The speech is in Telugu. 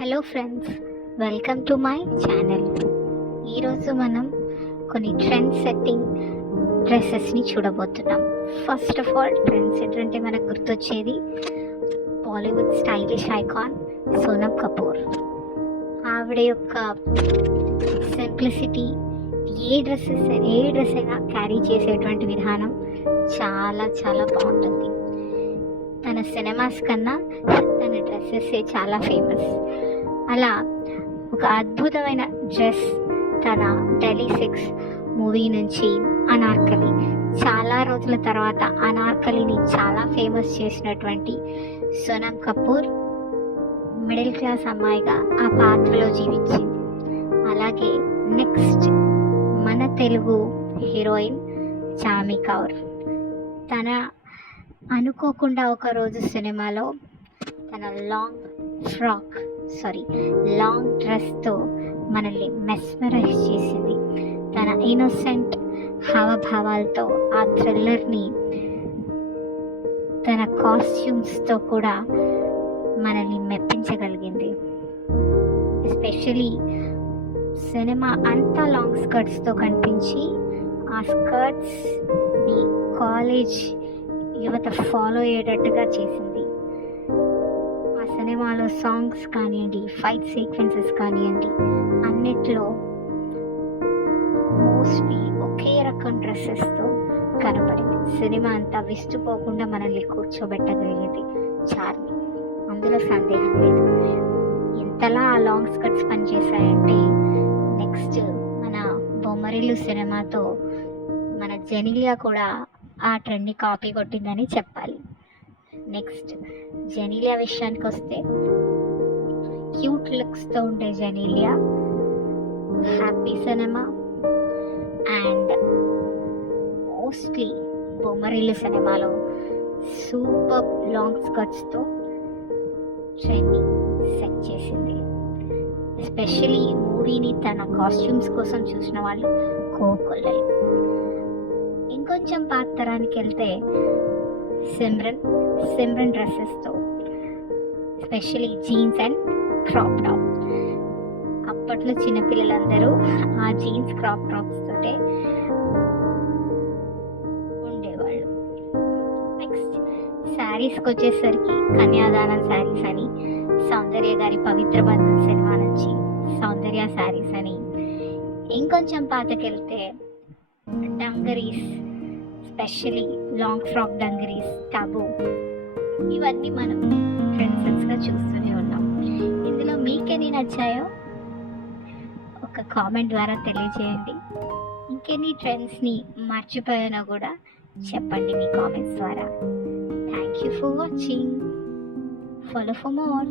Hello friends, welcome to my channel. ఈరోజు మనం కొన్ని ట్రెండ్ సెట్టింగ్ డ్రెస్సెస్ని చూడబోతున్నాం. First of all, trend setter అంటే మనకు గుర్తొచ్చేది బాలీవుడ్ స్టైలిష్ ఐకాన్ సోనమ్ కపూర్. ఆవిడ యొక్క సింప్లిసిటీ, ఏ డ్రెస్ అయినా క్యారీ చేసేటువంటి విధానం చాలా చాలా బాగుంటుంది. తన సినిమాస్ కన్నా తన డ్రెస్సెస్ చాలా ఫేమస్. అలా ఒక అద్భుతమైన డ్రెస్ తన ఢిల్లీ 6 మూవీ నుంచి అనార్కలి, చాలా రోజుల తర్వాత అనార్కలిని చాలా ఫేమస్ చేసినటువంటి సోనమ్ కపూర్ మిడిల్ క్లాస్ అమ్మాయిగా ఆ పాత్రలో జీవించింది. అలాగే నెక్స్ట్ మన తెలుగు హీరోయిన్ చార్మి కౌర్. తన అనుకోకుండా ఒకరోజు సినిమాలో తన లాంగ్ డ్రెస్తో మనల్ని మెస్మరైజ్ చేసింది. తన ఇన్నోసెంట్ హావభావాలతో ఆ థ్రిల్లర్ని తన కాస్ట్యూమ్స్తో కూడా మనల్ని మెప్పించగలిగింది. ఎస్పెషలీ సినిమా అంతా లాంగ్ స్కర్ట్స్తో కనిపించి ఆ స్కర్ట్స్ని కాలేజ్ యువత ఫాలో అయ్యేటట్టుగా చేసింది. ఆ సినిమాలో సాంగ్స్ కానివ్వండి, ఫైట్ సీక్వెన్సెస్ కానివ్వండి, అన్నిట్లో మోస్ట్లీ ఒకే రకం డ్రెస్సెస్తో కనపడింది. సినిమా అంతా విస్తుపోకుండా మనల్ని కూర్చోబెట్టగలిగేది చార్మి, అందులో సందేహం లేదు. ఎంతలా ఆ లాంగ్ స్కర్ట్స్ పనిచేశాయంటే నెక్స్ట్ మన బొమ్మరిల్లు సినిమాతో మన జెనీలియా కూడా ఆ ట్రెండ్ని కాపీ కొట్టిందని చెప్పాలి. నెక్స్ట్ జెనీలియా విషయానికి వస్తే, క్యూట్ లుక్స్తో ఉండే Genelia happy cinema and mostly Bommarillu సినిమాలో సూపర్ లాంగ్ స్కర్ట్స్తో ట్రెండ్ని సెట్ చేసింది. ఎస్పెషలీ ఈ మూవీని తన కాస్ట్యూమ్స్ కోసం చూసిన వాళ్ళు కోకొల్లలు. ఇంకొంచెం పాత తరానికి వెళ్తే సిమ్రన్ డ్రెస్సెస్తో, especially jeans and crop top. అప్పట్లో చిన్నపిల్లలందరూ ఆ జీన్స్ క్రాప్ టాప్స్ తోటే ఉండేవాళ్ళు. నెక్స్ట్ శారీస్కి వచ్చేసరికి కన్యాదానం శారీస్ అని, సౌందర్య గారి పవిత్ర బంధం సినిమా నుంచి సౌందర్య శారీస్ అని, ఇంకొంచెం పాతకెళ్తే డంగరీస్, స్పెషలీ లాంగ్ ఫ్రాక్ డంగరీస్, టబు, ఇవన్నీ మనం ట్రెండ్స్గా చూస్తూనే ఉన్నాం. ఇందులో మీకెన్ని నచ్చాయో ఒక కామెంట్ ద్వారా తెలియజేయండి. ఇంకెన్ని ట్రెండ్స్ని మర్చిపోయానో కూడా చెప్పండి మీ కామెంట్స్ ద్వారా. Thank you for watching. Follow for more.